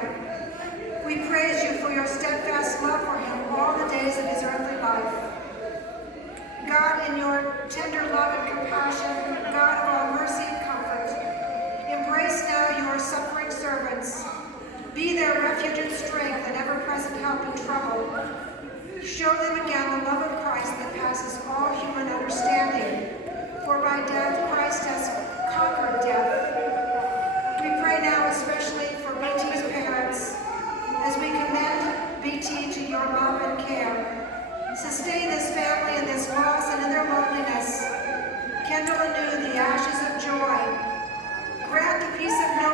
care. We praise you for your steadfast love for him all the days of his earthly life. God, in your tender love and compassion, God of all mercy and comfort, embrace now your suffering servants. Be their refuge and strength and ever-present help in trouble. Show them again the love of Christ that passes all human understanding, for by death Christ has conquered death. We pray now especially for BT's parents as we commend BT to your love and care. Sustain this family in this loss and in their loneliness. Kindle anew the ashes of joy. Grant the peace of knowing